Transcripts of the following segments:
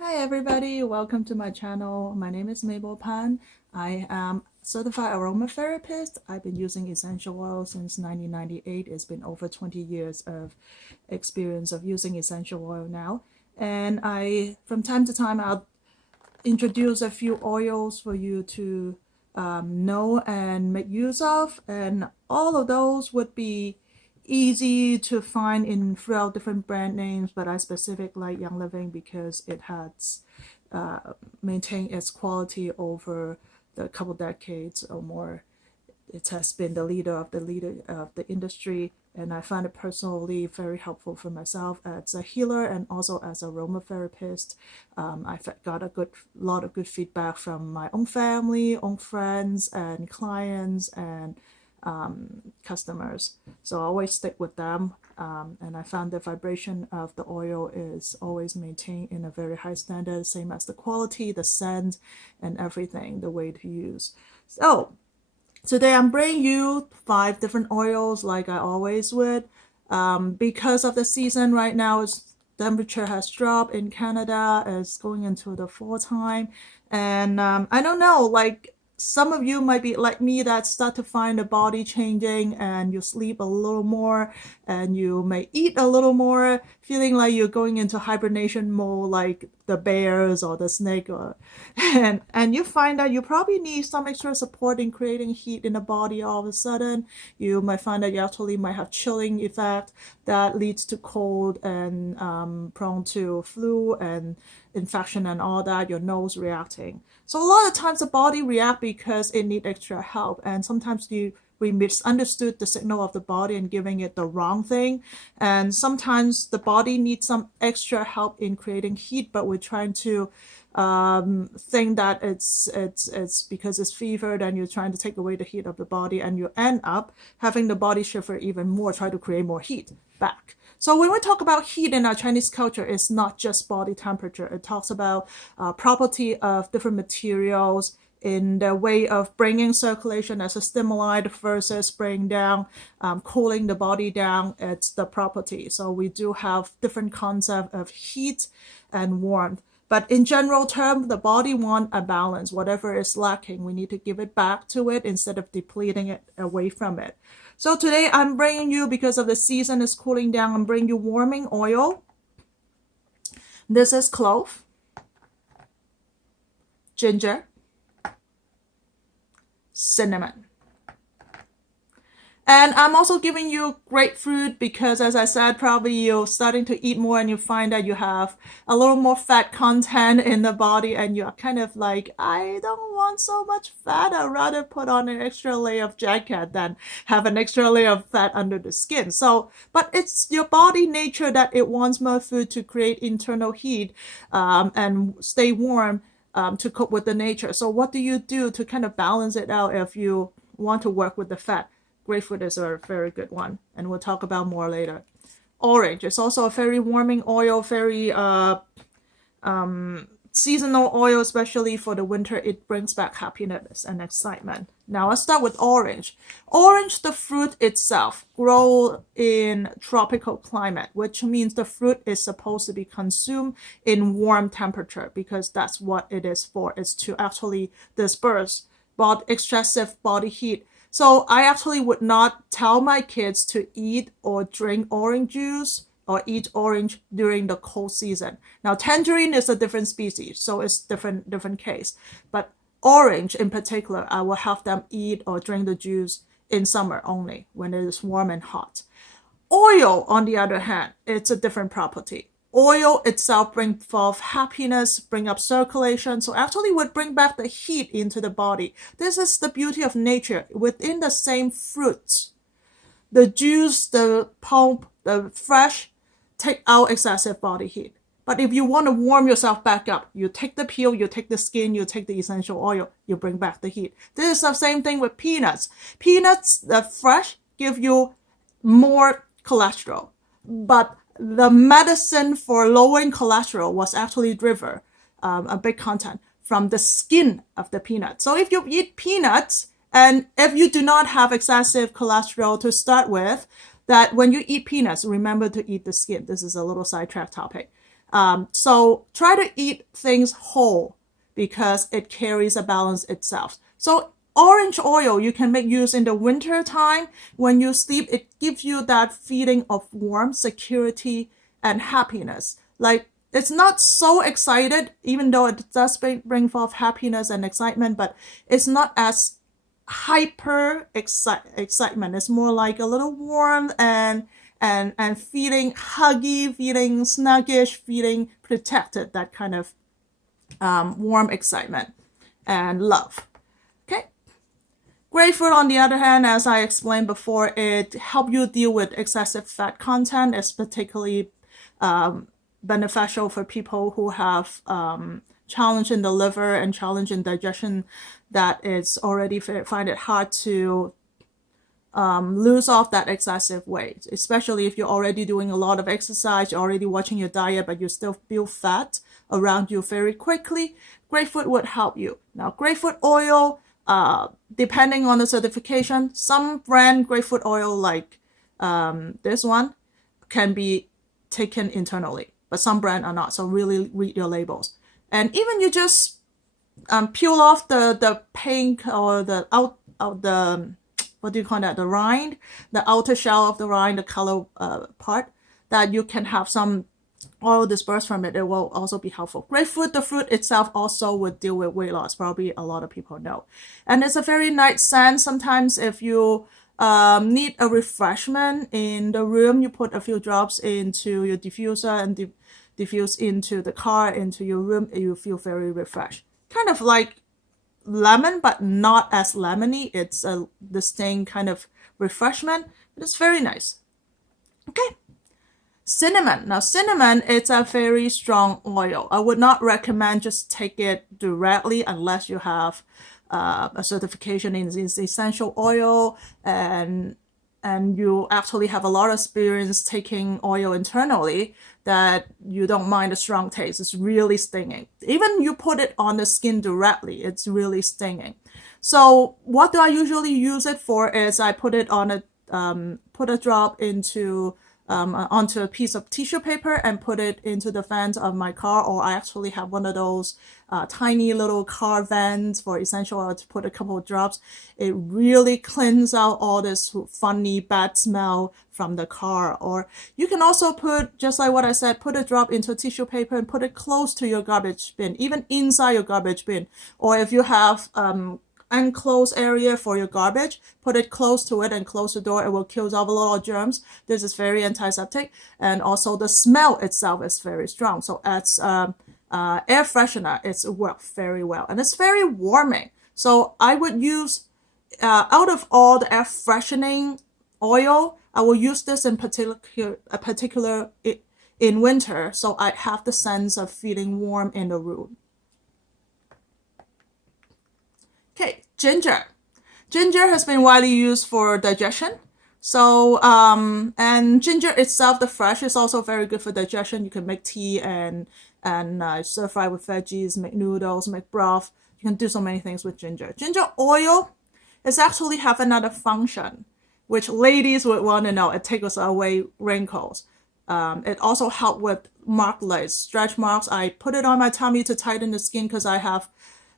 Hi everybody, welcome to my channel. My name is Mabel Pan. I am certified aromatherapist. I've been using essential oil since 1998. It's been over 20 years of experience of using essential oil now. And from time to time, I'll introduce a few oils for you to know and make use of. And all of those would be easy to find in throughout different brand names, but I specific like Young Living because it has maintained its quality over the couple decades or more. It has been the leader of the industry, and I find it personally very helpful for myself as a healer and also as an aromatherapist. I've got a lot of good feedback from my own family, own friends, and clients, and customers. So I always stick with them. And I found the vibration of the oil is always maintained in a very high standard, same as the quality, the scent, and everything, the way to use. So today I'm bringing you 5 different oils like I always would. Because of the season right now, temperature has dropped in Canada. It's going into the fall time. And I don't know, like some of you might be like me that start to find the body changing and you sleep a little more and you may eat a little more, feeling like you're going into hibernation mode like the bears or the snake and you find that you probably need some extra support in creating heat in the body all of a sudden. You might find that you actually might have chilling effect that leads to cold and prone to flu and infection and all that, your nose reacting. So a lot of times the body react because it need extra help, and sometimes we misunderstood the signal of the body and giving it the wrong thing. And sometimes the body needs some extra help in creating heat, but we're trying to think that it's because it's fevered and you're trying to take away the heat of the body, and you end up having the body shiver even more, try to create more heat back. So when we talk about heat in our Chinese culture, it's not just body temperature. It talks about property of different materials in the way of bringing circulation as a stimuli versus bringing down, cooling the body down. It's the property. So we do have different concept of heat and warmth. But in general term, the body wants a balance. Whatever is lacking, we need to give it back to it instead of depleting it away from it. So today I'm bringing you, because of the season is cooling down, I'm bringing you warming oil. This is clove, ginger, cinnamon. And I'm also giving you grapefruit because, as I said, probably you're starting to eat more and you find that you have a little more fat content in the body and you're kind of like, I don't want so much fat. I'd rather put on an extra layer of jacket than have an extra layer of fat under the skin. So, but it's your body nature that it wants more food to create internal heat and stay warm to cope with the nature. So what do you do to kind of balance it out if you want to work with the fat? Grapefruit is a very good one, and we'll talk about more later. Orange is also a very warming oil, very seasonal oil, especially for the winter. It brings back happiness and excitement. Now let's start with orange. Orange, the fruit itself, grow in tropical climate, which means the fruit is supposed to be consumed in warm temperature because that's what it is for. It's to actually disperse excessive body heat. So I actually would not tell my kids to eat or drink orange juice or eat orange during the cold season. Now tangerine is a different species, so it's different case. But orange in particular, I will have them eat or drink the juice in summer only when it is warm and hot. Oil, on the other hand, it's a different property. Oil itself brings forth happiness, bring up circulation, so actually would bring back the heat into the body. This is the beauty of nature. Within the same fruits, the juice, the pulp, the fresh, take out excessive body heat. But if you want to warm yourself back up, you take the peel, you take the skin, you take the essential oil, you bring back the heat. This is the same thing with peanuts. Peanuts, the fresh, give you more cholesterol. But the medicine for lowering cholesterol was actually driven, a big content, from the skin of the peanut. So if you eat peanuts, and if you do not have excessive cholesterol to start with, that when you eat peanuts, remember to eat the skin. This is a little sidetrack topic. So try to eat things whole because it carries a balance itself. So orange oil you can make use in the winter time. When you sleep, it gives you that feeling of warmth, security, and happiness. Like it's not so excited, even though it does bring forth happiness and excitement, but it's not as hyper excitement. It's more like a little warm and feeling huggy, feeling snuggish, feeling protected. That kind of warm excitement and love. Okay. Grapefruit, on the other hand, as I explained before, it helps you deal with excessive fat content. It's particularly beneficial for people who have challenge in the liver and challenge in digestion, that it's already find it hard to lose off that excessive weight, especially if you're already doing a lot of exercise, you're already watching your diet, but you still feel fat around you very quickly. Grapefruit would help you. Now, grapefruit oil, depending on the certification, some brand grapefruit oil like this one can be taken internally, but some brand are not. So really read your labels. And even you just peel off the pink or the the what do you call that? The rind, the outer shell of the rind, the color part, that you can have some oil dispersed from it. It will also be helpful. Grapefruit, the fruit itself, also would deal with weight loss. Probably a lot of people know. And it's a very nice scent. Sometimes if you need a refreshment in the room, you put a few drops into your diffuser and diffuse into the car, into your room, you feel very refreshed. Kind of like lemon, but not as lemony. It's a distinct kind of refreshment. It's very nice. Okay. Cinnamon. Now, cinnamon, it's a very strong oil. I would not recommend just take it directly unless you have a certification in essential oil and you actually have a lot of experience taking oil internally, that you don't mind the strong taste. It's really stinging. Even you put it on the skin directly, it's really stinging. So what do I usually use it for is I put it on put a drop into onto a piece of tissue paper and put it into the vent of my car, or I actually have one of those tiny little car vents for essential oil to put a couple of drops. It really cleans out all this funny bad smell from the car. Or you can also put, just like what I said, put a drop into a tissue paper and put it close to your garbage bin, even inside your garbage bin. Or if you have enclosed area for your garbage, put it close to it and close the door. It will kill off a lot of germs. This is very antiseptic, and also the smell itself is very strong. So as air freshener, it's worked very well, and it's very warming. So I would use out of all the air freshening oil, I will use this in particular in winter, so I have the sense of feeling warm in the room. Okay, ginger. Ginger has been widely used for digestion. So, and ginger itself, the fresh, is also very good for digestion. You can make tea and stir fry with veggies, make noodles, make broth. You can do so many things with ginger. Ginger oil is actually have another function, which ladies would want to know. It takes away wrinkles. It also helps with marklets, stretch marks. I put it on my tummy to tighten the skin because I have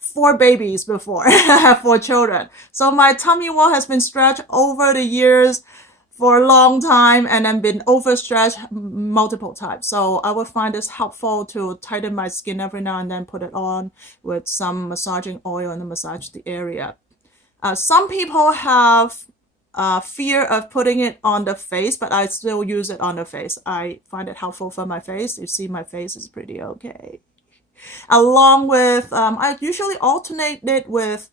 4 babies before. I have 4 children. So my tummy wall has been stretched over the years for a long time and then been overstretched multiple times. So I would find this helpful to tighten my skin every now and then, put it on with some massaging oil and massage the area. Some people have fear of putting it on the face, but I still use it on the face. I find it helpful for my face. You see my face is pretty okay. Along with, I usually alternate it with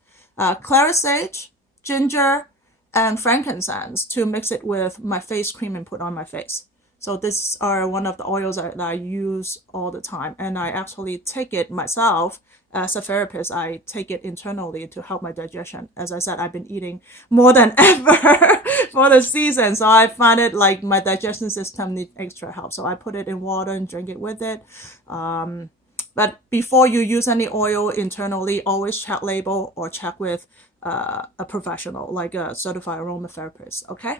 clary sage, ginger, and frankincense to mix it with my face cream and put on my face. So these are one of the oils that I use all the time, and I actually take it myself as a therapist. I take it internally to help my digestion. As I said, I've been eating more than ever for the season, so I find it like my digestion system needs extra help. So I put it in water and drink it with it. But before you use any oil internally, always check label or check with a professional, like a certified aromatherapist, okay?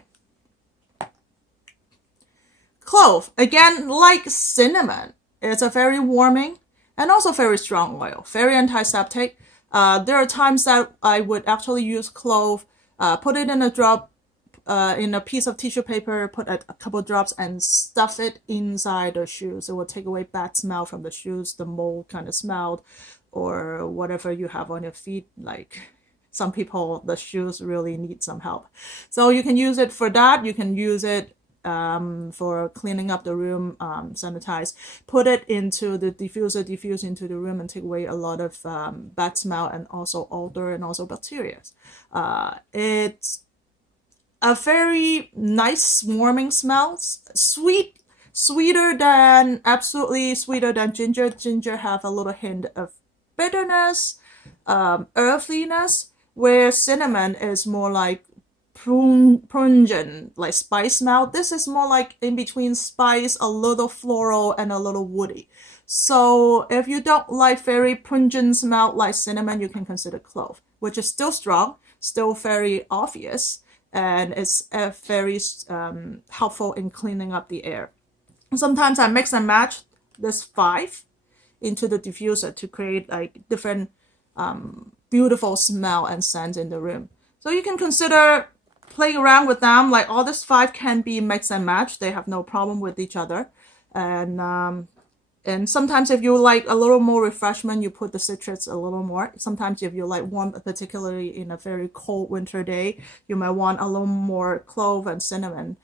Clove, again, like cinnamon, It's a very warming and also very strong oil, very antiseptic. There are times that I would actually use clove, put it in a drop, in a piece of tissue paper, put a couple drops and stuff it inside the shoes. It will take away bad smell from the shoes, the mold kind of smell, or whatever you have on your feet. Like some people, the shoes really need some help. So you can use it for that. You can use it for cleaning up the room, sanitize, put it into the diffuser, diffuse into the room and take away a lot of bad smell and also odor and also bacteria. It's a very nice warming smell, absolutely sweeter than ginger. Ginger have a little hint of bitterness, earthiness, where cinnamon is more like pungent, like spice smell. This is more like in between spice, a little floral and a little woody. So if you don't like very pungent smell like cinnamon, you can consider clove, which is still strong, still very obvious, and it's very helpful in cleaning up the air. Sometimes I mix and match this 5 into the diffuser to create like different beautiful smell and scent in the room. So you can consider playing around with them. Like all these 5 can be mix and match. They have no problem with each other. And sometimes if you like a little more refreshment, you put the citrus a little more. Sometimes if you like warm, particularly in a very cold winter day, you might want a little more clove and cinnamon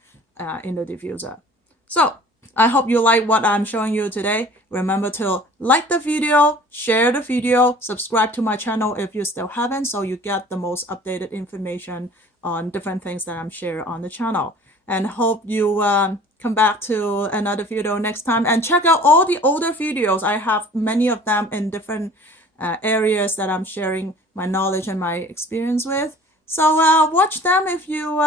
in the diffuser. So I hope you like what I'm showing you today. Remember to like the video, share the video, subscribe to my channel if you still haven't, so you get the most updated information on different things that I'm sharing on the channel. And hope you come back to another video next time, and check out all the older videos. I have many of them in different areas that I'm sharing my knowledge and my experience with. So watch them if you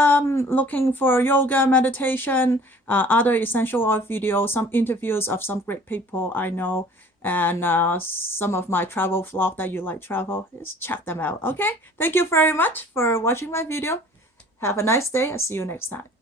looking for yoga, meditation, other essential oil videos, some interviews of some great people I know, and some of my travel vlog that you like travel. Just check them out. Okay, thank you very much for watching my video. Have a nice day. I'll see you next time.